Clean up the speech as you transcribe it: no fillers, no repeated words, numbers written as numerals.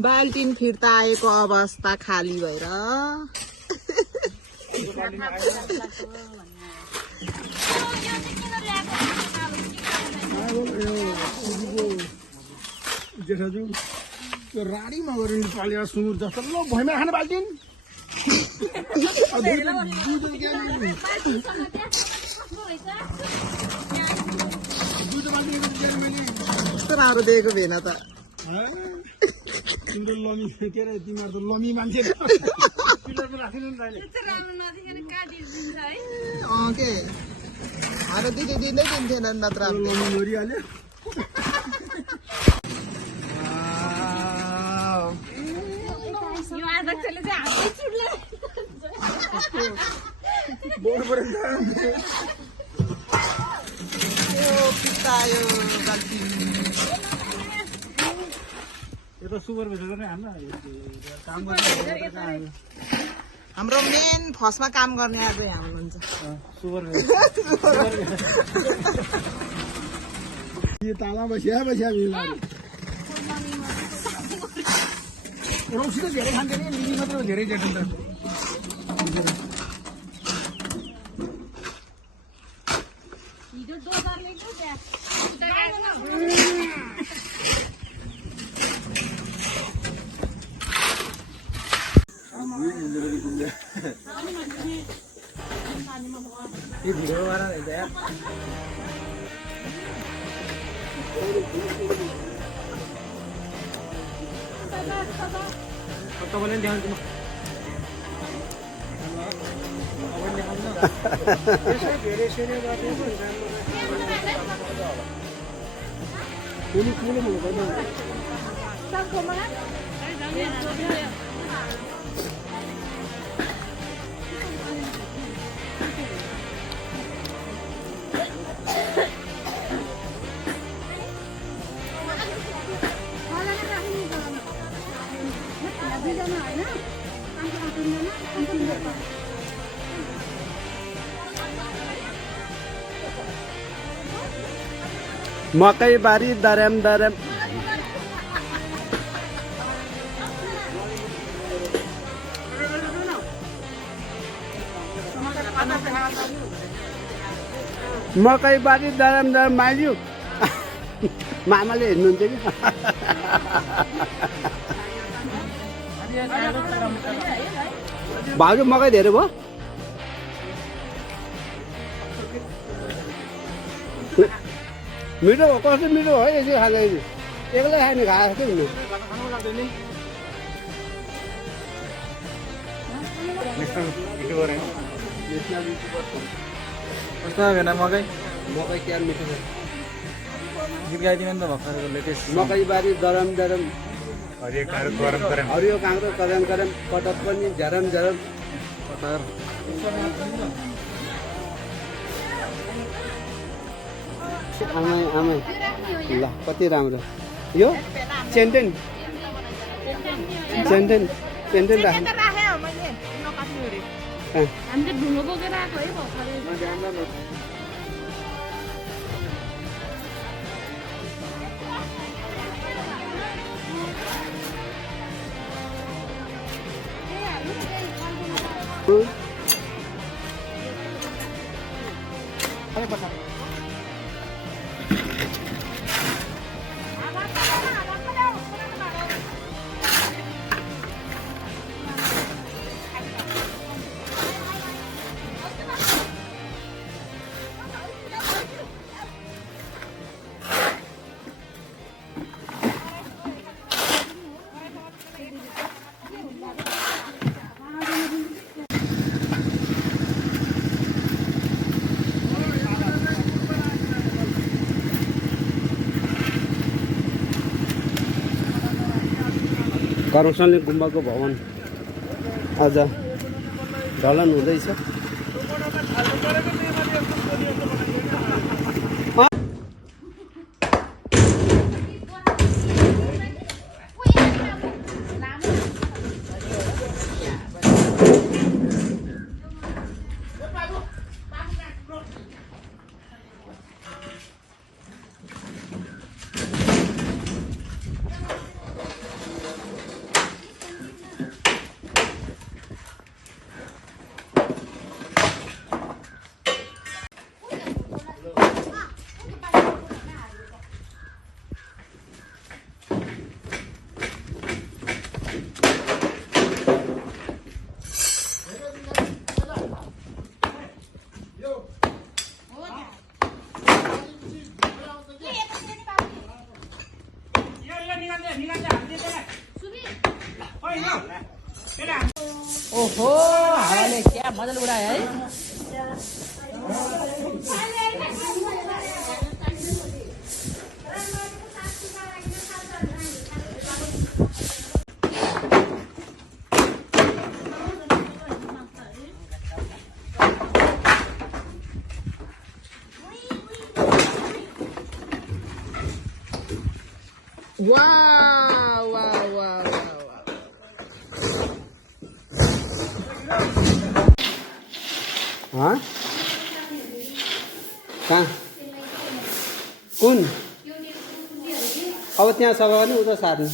बाल्टिन फिर्ता आएको अवस्था खाली भएर जेठाजु त्यो राडी मगरले पालेर सुँगुर जस्तो ल भैमा खाने बाल्टिन कस्तो राम्रो दिएको भेना त तिम्रो लमी के अरे तिमीहरू त लमी मान्छे के अरे दिदी दिँदै दिन्थेन नत्र लमी मरिहाल्यो हाम्रो मेन फर्स्टमा काम गर्ने आज यहाँ हुनुहुन्छ ताला बसिया रौसी त धेरै खान्छ नि लिली मात्र धेरै जेठन्छ ये वीडियो वाला नहीं था यार तो बोले ध्यान दो मकै बारी दरम दरम मकै बारी दरम दरम माइज्यू मामाले हेर्नुहुन्थ्यो कि भाउजू मकै धेरै भयो मिठो कस्तो मिठो है यसो खाँदा एक्लै खाने खाएको थियो नि कस्तो भेना मकै मकै क्या मिठो छ गीत गाइदिनु नि त भर्खरको लेटेस्ट मकै बारी दरम दरम हरियो काँक्रो गरम गरम हरियो काँक्रो करम करम कटक पनि झरम झरम कटर आमै आमै ल कति राम्रो यो चेन्टेन चेन्टेन चेन्टेन राख्नु हामीले ढुङ्गो बोकेर आएको है भर्खरै करमसाले गुम्बाको भवन आज ढलन हुँदैछ ओहो हावाले क्या मजाले उडायो है वाह वाह वाह वाह हाँ कहाँ कुन अब त्यहाँ छ भने उता सार्नु